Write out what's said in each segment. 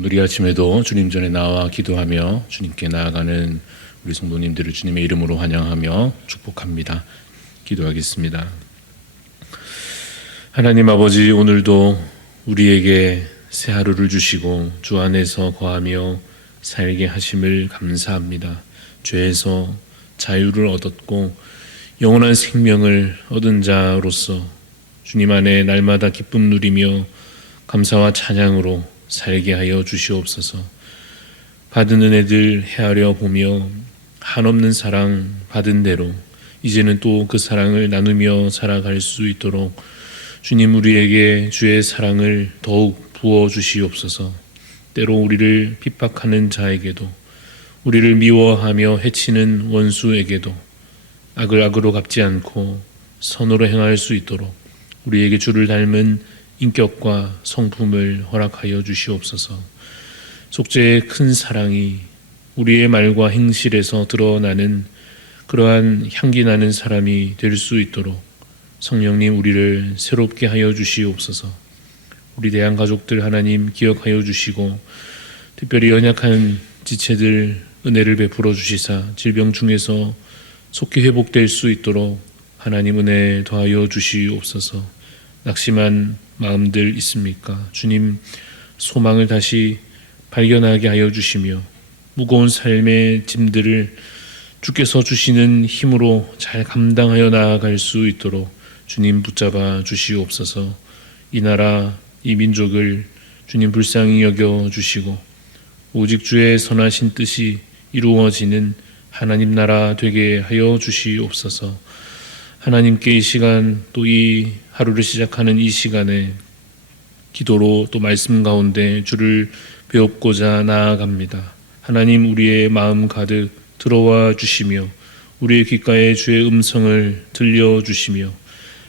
오늘 이 아침에도 주님 전에 나와 기도하며 주님께 나아가는 우리 성도님들을 주님의 이름으로 환영하며 축복합니다. 기도하겠습니다. 하나님 아버지, 오늘도 우리에게 새 하루를 주시고 주 안에서 거하며 살게 하심을 감사합니다. 죄에서 자유를 얻었고 영원한 생명을 얻은 자로서 주님 안에 날마다 기쁨 누리며 감사와 찬양으로 살게 하여 주시옵소서. 받은 은혜들 헤아려 보며 한없는 사랑 받은 대로 이제는 또 그 사랑을 나누며 살아갈 수 있도록 주님, 우리에게 주의 사랑을 더욱 부어 주시옵소서. 때로 우리를 핍박하는 자에게도, 우리를 미워하며 해치는 원수에게도 악을 악으로 갚지 않고 선으로 행할 수 있도록 우리에게 주를 닮은 인격과 성품을 허락하여 주시옵소서. 속죄의 큰 사랑이 우리의 말과 행실에서 드러나는 그러한 향기 나는 사람이 될 수 있도록 성령님, 우리를 새롭게 하여 주시옵소서. 우리 대한 가족들 하나님 기억하여 주시고 특별히 연약한 지체들 은혜를 베풀어 주시사 질병 중에서 속히 회복될 수 있도록 하나님 은혜 더하여 주시옵소서. 낙심한 마음들 있습니까? 주님, 소망을 다시 발견하게 하여 주시며 무거운 삶의 짐들을 주께서 주시는 힘으로 잘 감당하여 나아갈 수 있도록 주님 붙잡아 주시옵소서. 이 나라, 이 민족을 주님 불쌍히 여겨 주시고 오직 주의 선하신 뜻이 이루어지는 하나님 나라 되게 하여 주시옵소서. 하나님께 이 시간, 또 이 하루를 시작하는 이 시간에 기도로 또 말씀 가운데 주를 배웁고자 나아갑니다. 하나님, 우리의 마음 가득 들어와 주시며 우리의 귓가에 주의 음성을 들려주시며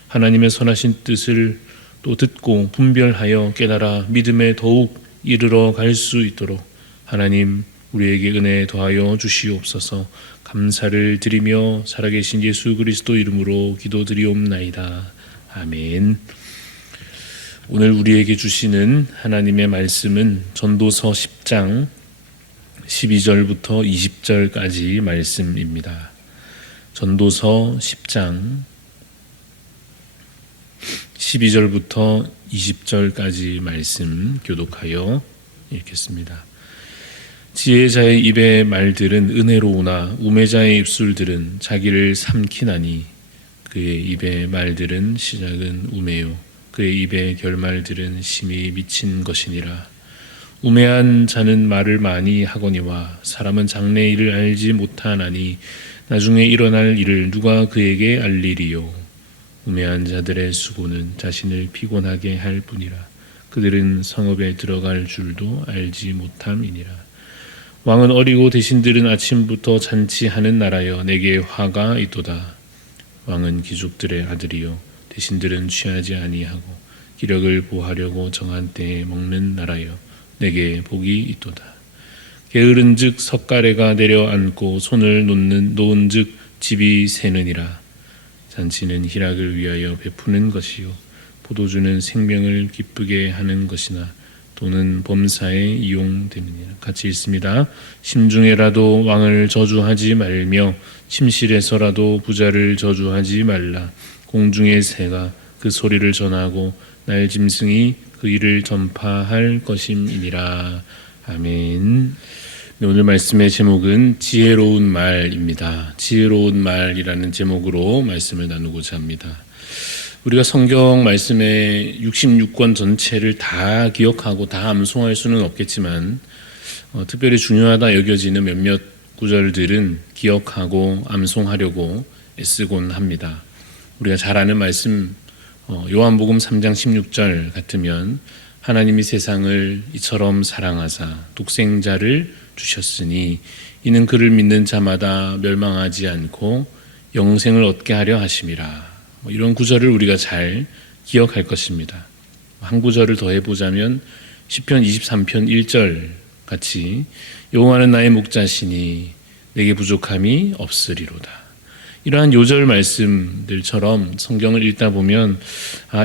하나님의 선하신 뜻을 또 듣고 분별하여 깨달아 믿음에 더욱 이르러 갈 수 있도록 하나님, 우리에게 은혜 더하여 주시옵소서. 감사를 드리며 살아계신 예수 그리스도 이름으로 기도드리옵나이다. 아멘. 오늘 우리에게 주시는 하나님의 말씀은 전도서 10장 12절부터 20절까지 말씀입니다. 전도서 10장 12절부터 20절까지 말씀 교독하여 읽겠습니다. 지혜자의 입의 말들은 은혜로우나 우매자의 입술들은 자기를 삼키나니 그의 입의 말들은 시작은 우매요 그의 입의 결말들은 심히 미친 것이니라. 우매한 자는 말을 많이 하거니와 사람은 장래 일을 알지 못하나니 나중에 일어날 일을 누가 그에게 알리리요. 우매한 자들의 수고는 자신을 피곤하게 할 뿐이라. 그들은 성읍에 들어갈 줄도 알지 못함이니라. 왕은 어리고 대신들은 아침부터 잔치하는 나라여 내게 화가 있도다. 왕은 귀족들의 아들이요 대신들은 취하지 아니하고 기력을 보하려고 정한 때에 먹는 나라여 내게 복이 있도다. 게으른즉 석가래가 내려앉고 손을 놓은즉 집이 새느니라. 잔치는 희락을 위하여 베푸는 것이요 포도주는 생명을 기쁘게 하는 것이나 돈은 범사에 이용되느니라. 같이 읽습니다. 심중에라도 왕을 저주하지 말며 침실에서라도 부자를 저주하지 말라. 공중의 새가 그 소리를 전하고 날짐승이 그 일을 전파할 것임이니라. 아멘. 오늘 말씀의 제목은 지혜로운 말입니다. 지혜로운 말이라는 제목으로 말씀을 나누고자 합니다. 우리가 성경 말씀의 66권 전체를 다 기억하고 다 암송할 수는 없겠지만 특별히 중요하다 여겨지는 몇몇 구절들은 기억하고 암송하려고 애쓰곤 합니다. 우리가 잘 아는 말씀 요한복음 3장 16절 같으면 하나님이 세상을 이처럼 사랑하사 독생자를 주셨으니 이는 그를 믿는 자마다 멸망하지 않고 영생을 얻게 하려 하심이라. 이런 구절을 우리가 잘 기억할 것입니다. 한 구절을 더 해보자면 시편 23편 1절 같이 여호와는 나의 목자시니 내게 부족함이 없으리로다. 이러한 요절 말씀들처럼 성경을 읽다 보면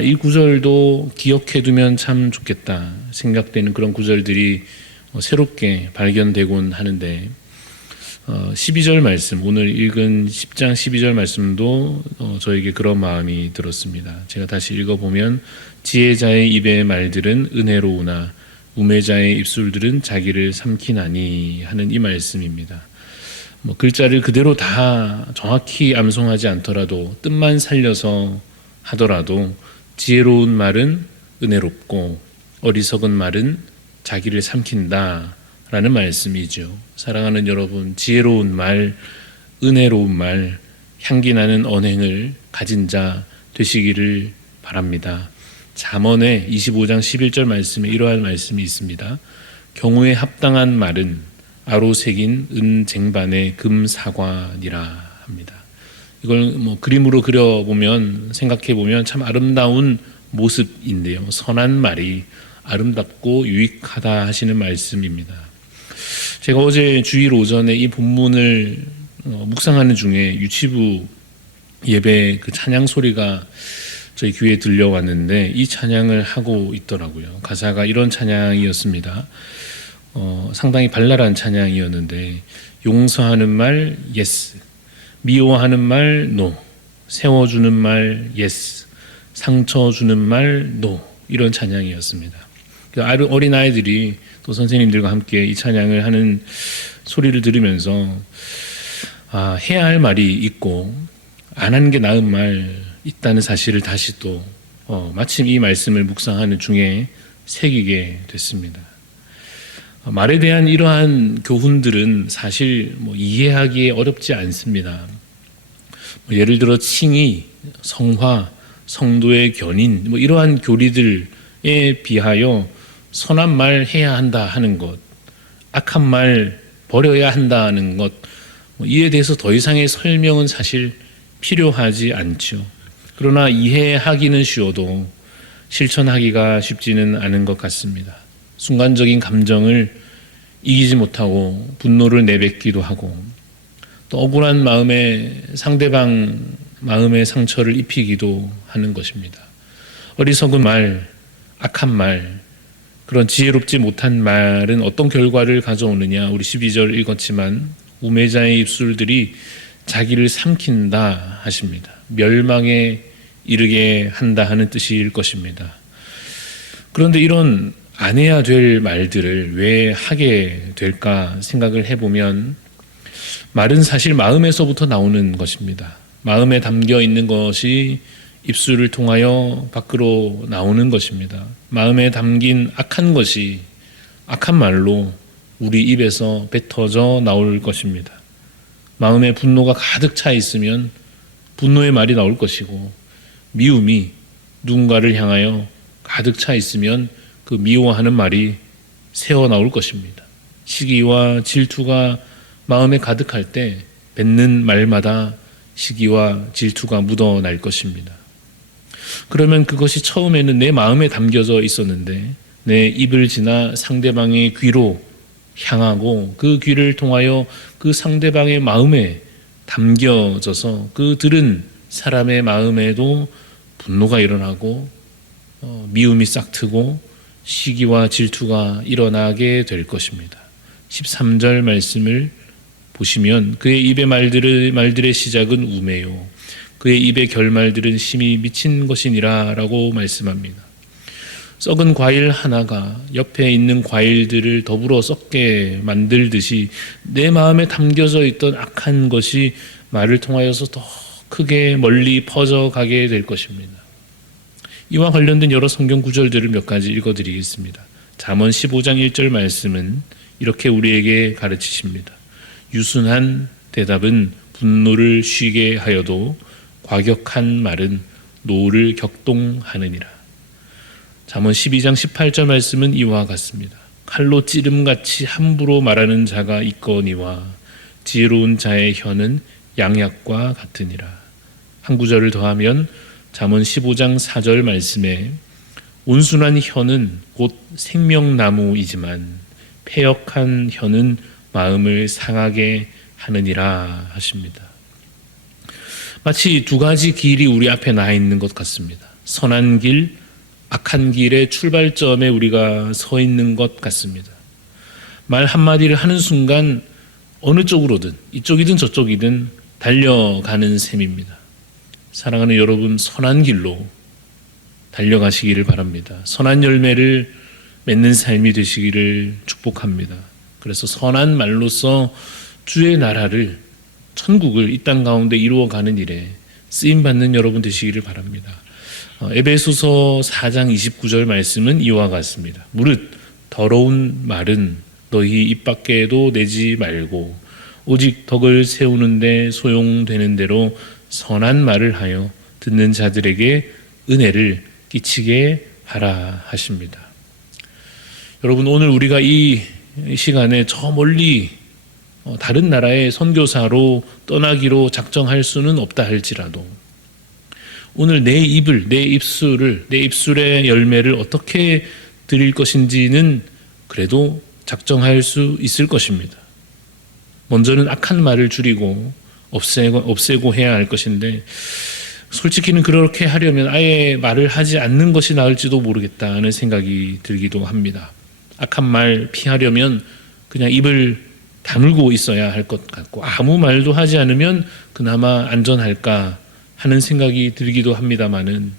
이 구절도 기억해두면 참 좋겠다 생각되는 그런 구절들이 새롭게 발견되곤 하는데 12절 말씀, 오늘 읽은 10장 12절 말씀도 저에게 그런 마음이 들었습니다. 제가 다시 읽어보면 지혜자의 입의 말들은 은혜로우나 우매자의 입술들은 자기를 삼키나니 하는 이 말씀입니다. 글자를 그대로 다 정확히 암송하지 않더라도 뜻만 살려서 하더라도 지혜로운 말은 은혜롭고 어리석은 말은 자기를 삼킨다 라는 말씀이죠. 사랑하는 여러분, 지혜로운 말, 은혜로운 말, 향기나는 언행을 가진 자 되시기를 바랍니다. 잠언의 25장 11절 말씀에 이러한 말씀이 있습니다. 경우에 합당한 말은 아로 새긴 은쟁반의 금사관이라 합니다. 이걸 그림으로 그려보면, 생각해보면 참 아름다운 모습인데요. 선한 말이 아름답고 유익하다 하시는 말씀입니다. 제가 어제 주일 오전에 이 본문을 묵상하는 중에 유치부 예배 그 찬양 소리가 저희 교회에 들려왔는데 이 찬양을 하고 있더라고요. 가사가 이런 찬양이었습니다. 상당히 발랄한 찬양이었는데 용서하는 말 예스, 미워하는 말 노, 세워주는 말 예스, 상처 주는 말 노, 이런 찬양이었습니다. 어린아이들이 또 선생님들과 함께 이 찬양을 하는 소리를 들으면서 해야 할 말이 있고 안 하는 게 나은 말 있다는 사실을 다시 또 마침 이 말씀을 묵상하는 중에 새기게 됐습니다. 말에 대한 이러한 교훈들은 사실 이해하기에 어렵지 않습니다. 예를 들어 칭의, 성화, 성도의 견인 이러한 교리들에 비하여 선한 말 해야 한다 하는 것, 악한 말 버려야 한다는 것, 이에 대해서 더 이상의 설명은 사실 필요하지 않죠. 그러나 이해하기는 쉬워도 실천하기가 쉽지는 않은 것 같습니다. 순간적인 감정을 이기지 못하고 분노를 내뱉기도 하고 또 억울한 마음에 상대방 마음의 상처를 입히기도 하는 것입니다. 어리석은 말, 악한 말, 그런 지혜롭지 못한 말은 어떤 결과를 가져오느냐. 우리 12절 읽었지만 우매자의 입술들이 자기를 삼킨다 하십니다. 멸망에 이르게 한다 하는 뜻일 것입니다. 그런데 이런 안 해야 될 말들을 왜 하게 될까 생각을 해보면 말은 사실 마음에서부터 나오는 것입니다. 마음에 담겨 있는 것이 입술을 통하여 밖으로 나오는 것입니다. 마음에 담긴 악한 것이 악한 말로 우리 입에서 뱉어져 나올 것입니다. 마음에 분노가 가득 차 있으면 분노의 말이 나올 것이고 미움이 누군가를 향하여 가득 차 있으면 그 미워하는 말이 새어 나올 것입니다. 시기와 질투가 마음에 가득할 때 뱉는 말마다 시기와 질투가 묻어날 것입니다. 그러면 그것이 처음에는 내 마음에 담겨져 있었는데 내 입을 지나 상대방의 귀로 향하고 그 귀를 통하여 그 상대방의 마음에 담겨져서 그 들은 사람의 마음에도 분노가 일어나고 미움이 싹트고 시기와 질투가 일어나게 될 것입니다. 13절 말씀을 보시면 그의 입의 말들의 시작은 우매요 그의 입의 결말들은 심히 미친 것이니라 라고 말씀합니다. 썩은 과일 하나가 옆에 있는 과일들을 더불어 썩게 만들듯이 내 마음에 담겨져 있던 악한 것이 말을 통하여서 더 크게 멀리 퍼져가게 될 것입니다. 이와 관련된 여러 성경 구절들을 몇 가지 읽어드리겠습니다. 잠언 15장 1절 말씀은 이렇게 우리에게 가르치십니다. 유순한 대답은 분노를 쉬게 하여도 과격한 말은 노를 격동하느니라. 잠언 12장 18절 말씀은 이와 같습니다. 칼로 찌름같이 함부로 말하는 자가 있거니와 지혜로운 자의 혀는 양약과 같으니라. 한 구절을 더하면 잠언 15장 4절 말씀에 온순한 혀는 곧 생명나무이지만 패역한 혀는 마음을 상하게 하느니라 하십니다. 마치 두 가지 길이 우리 앞에 나 있는 것 같습니다. 선한 길, 악한 길의 출발점에 우리가 서 있는 것 같습니다. 말 한마디를 하는 순간 어느 쪽으로든 이쪽이든 저쪽이든 달려가는 셈입니다. 사랑하는 여러분, 선한 길로 달려가시기를 바랍니다. 선한 열매를 맺는 삶이 되시기를 축복합니다. 그래서 선한 말로서 주의 나라를, 천국을 이 땅 가운데 이루어가는 일에 쓰임받는 여러분 되시기를 바랍니다. 에베소서 4장 29절 말씀은 이와 같습니다. 무릇 더러운 말은 너희 입 밖에도 내지 말고 오직 덕을 세우는데 소용되는 대로 선한 말을 하여 듣는 자들에게 은혜를 끼치게 하라 하십니다. 여러분, 오늘 우리가 이 시간에 저 멀리 다른 나라의 선교사로 떠나기로 작정할 수는 없다 할지라도 오늘 내 입을, 내 입술을, 내 입술의 열매를 어떻게 드릴 것인지는 그래도 작정할 수 있을 것입니다. 먼저는 악한 말을 줄이고 없애고 해야 할 것인데, 솔직히는 그렇게 하려면 아예 말을 하지 않는 것이 나을지도 모르겠다는 생각이 들기도 합니다. 악한 말 피하려면 그냥 입을 다물고 있어야 할 것 같고, 아무 말도 하지 않으면 그나마 안전할까 하는 생각이 들기도 합니다마는,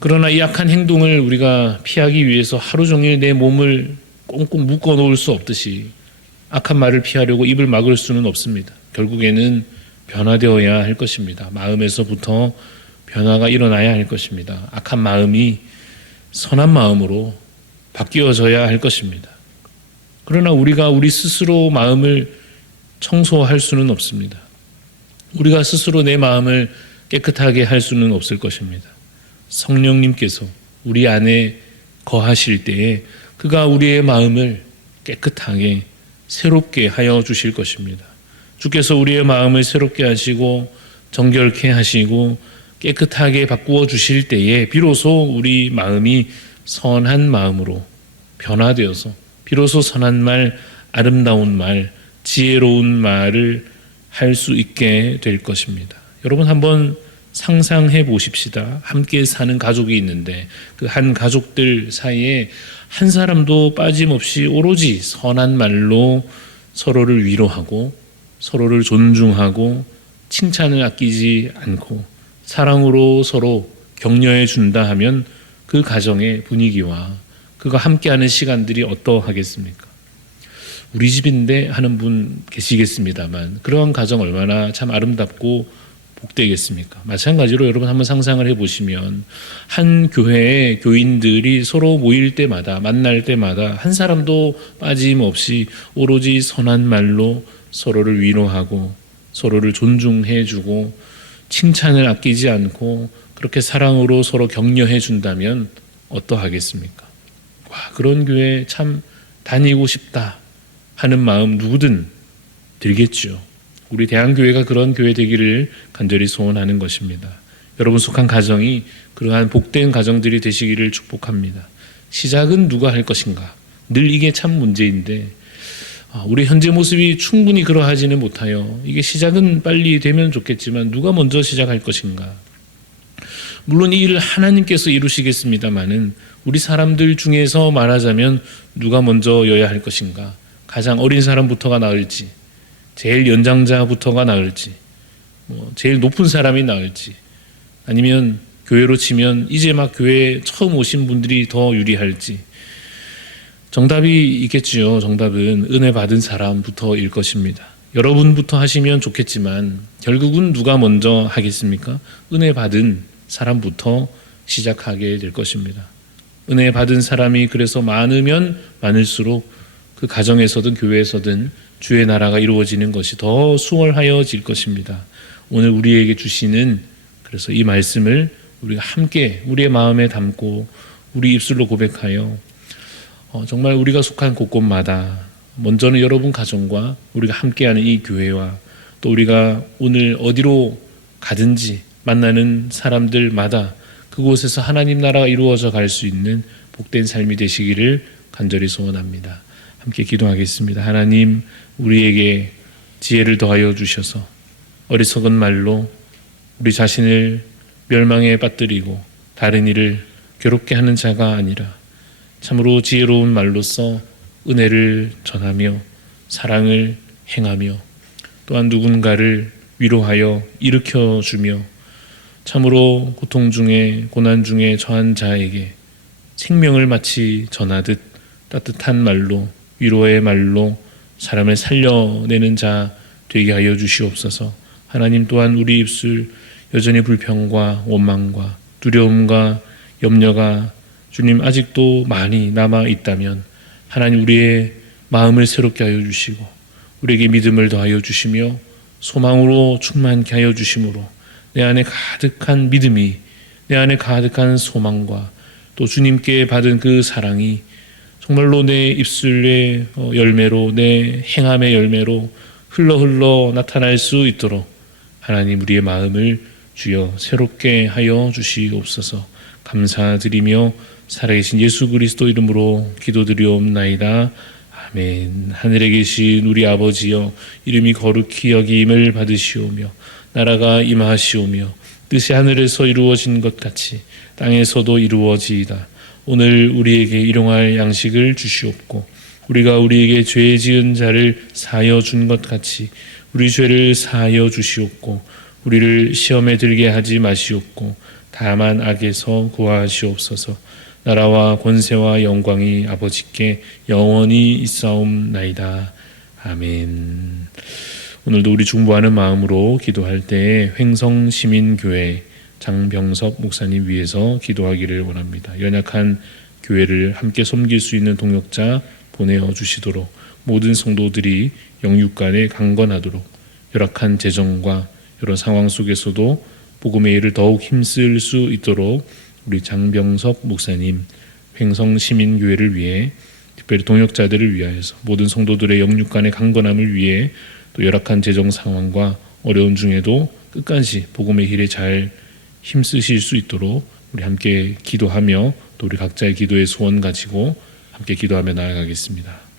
그러나 이 악한 행동을 우리가 피하기 위해서 하루 종일 내 몸을 꽁꽁 묶어 놓을 수 없듯이 악한 말을 피하려고 입을 막을 수는 없습니다. 결국에는 변화되어야 할 것입니다. 마음에서부터 변화가 일어나야 할 것입니다. 악한 마음이 선한 마음으로 바뀌어져야 할 것입니다. 그러나 우리가 우리 스스로 마음을 청소할 수는 없습니다. 우리가 스스로 내 마음을 깨끗하게 할 수는 없을 것입니다. 성령님께서 우리 안에 거하실 때에 그가 우리의 마음을 깨끗하게 새롭게 하여 주실 것입니다. 주께서 우리의 마음을 새롭게 하시고 정결케 하시고 깨끗하게 바꾸어 주실 때에 비로소 우리 마음이 선한 마음으로 변화되어서 비로소 선한 말, 아름다운 말, 지혜로운 말을 할 수 있게 될 것입니다. 여러분, 한번 상상해 보십시다. 함께 사는 가족이 있는데 그 한 가족들 사이에 한 사람도 빠짐없이 오로지 선한 말로 서로를 위로하고 서로를 존중하고 칭찬을 아끼지 않고 사랑으로 서로 격려해 준다 하면 그 가정의 분위기와 그가 함께하는 시간들이 어떠하겠습니까? 우리 집인데 하는 분 계시겠습니다만 그러한 가정 얼마나 참 아름답고 복되겠습니까? 마찬가지로 여러분 한번 상상을 해보시면 한 교회의 교인들이 서로 모일 때마다 만날 때마다 한 사람도 빠짐없이 오로지 선한 말로 서로를 위로하고 서로를 존중해주고 칭찬을 아끼지 않고 그렇게 사랑으로 서로 격려해 준다면 어떠하겠습니까? 와, 그런 교회 참 다니고 싶다 하는 마음 누구든 들겠죠. 우리 대한교회가 그런 교회 되기를 간절히 소원하는 것입니다. 여러분 속한 가정이 그러한 복된 가정들이 되시기를 축복합니다. 시작은 누가 할 것인가? 늘 이게 참 문제인데 우리 현재 모습이 충분히 그러하지는 못하여 이게 시작은 빨리 되면 좋겠지만 누가 먼저 시작할 것인가? 물론 이 일을 하나님께서 이루시겠습니다마는 우리 사람들 중에서 말하자면 누가 먼저여야 할 것인가? 가장 어린 사람부터가 나을지, 제일 연장자부터가 나을지, 제일 높은 사람이 나을지, 아니면 교회로 치면 이제 막 교회에 처음 오신 분들이 더 유리할지. 정답이 있겠지요. 정답은 은혜 받은 사람부터일 것입니다. 여러분부터 하시면 좋겠지만 결국은 누가 먼저 하겠습니까? 은혜 받은 사람부터 시작하게 될 것입니다. 은혜 받은 사람이 그래서 많으면 많을수록 그 가정에서든 교회에서든 주의 나라가 이루어지는 것이 더 수월하여질 것입니다. 오늘 우리에게 주시는 그래서 이 말씀을 우리가 함께 우리의 마음에 담고 우리 입술로 고백하여 정말 우리가 속한 곳곳마다 먼저는 여러분 가정과 우리가 함께하는 이 교회와 또 우리가 오늘 어디로 가든지 만나는 사람들마다 그곳에서 하나님 나라가 이루어져 갈 수 있는 복된 삶이 되시기를 간절히 소원합니다. 함께 기도하겠습니다. 하나님, 우리에게 지혜를 더하여 주셔서 어리석은 말로 우리 자신을 멸망에 빠뜨리고 다른 이를 괴롭게 하는 자가 아니라 참으로 지혜로운 말로써 은혜를 전하며 사랑을 행하며 또한 누군가를 위로하여 일으켜주며 참으로 고통 중에 고난 중에 처한 자에게 생명을 마치 전하듯 따뜻한 말로 위로의 말로 사람을 살려내는 자 되게 하여 주시옵소서. 하나님 또한 우리 입술 여전히 불평과 원망과 두려움과 염려가 주님 아직도 많이 남아 있다면 하나님 우리의 마음을 새롭게 하여 주시고 우리에게 믿음을 더하여 주시며 소망으로 충만케 하여 주심으로 내 안에 가득한 믿음이 내 안에 가득한 소망과 또 주님께 받은 그 사랑이 정말로 내 입술의 열매로 내 행함의 열매로 흘러 나타날 수 있도록 하나님 우리의 마음을 주여 새롭게 하여 주시옵소서. 감사드리며 살아계신 예수 그리스도 이름으로 기도드리옵나이다. 아멘. 하늘에 계신 우리 아버지여 이름이 거룩히 여김을 받으시오며 나라가 임하시오며 뜻이 하늘에서 이루어진 것 같이 땅에서도 이루어지이다. 오늘 우리에게 일용할 양식을 주시옵고 우리가 우리에게 죄 지은 자를 사하여 준 것 같이 우리 죄를 사하여 주시옵고 우리를 시험에 들게 하지 마시옵고 다만 악에서 구하시옵소서. 나라와 권세와 영광이 아버지께 영원히 있사옵나이다. 아멘. 오늘도 우리 중보하는 마음으로 기도할 때에 횡성시민교회 장병섭 목사님 위해서 기도하기를 원합니다. 연약한 교회를 함께 섬길 수 있는 동역자 보내어 주시도록 모든 성도들이 영육간에 강건하도록 열악한 재정과 여러 상황 속에서도 복음의 일을 더욱 힘쓸 수 있도록 우리 장병섭 목사님 횡성시민교회를 위해 특별히 동역자들을 위하여서 모든 성도들의 영육간의 강건함을 위해 또 열악한 재정 상황과 어려운 중에도 끝까지 복음의 일에 잘 힘쓰실 수 있도록 우리 함께 기도하며 또 우리 각자의 기도의 소원 가지고 함께 기도하며 나아가겠습니다.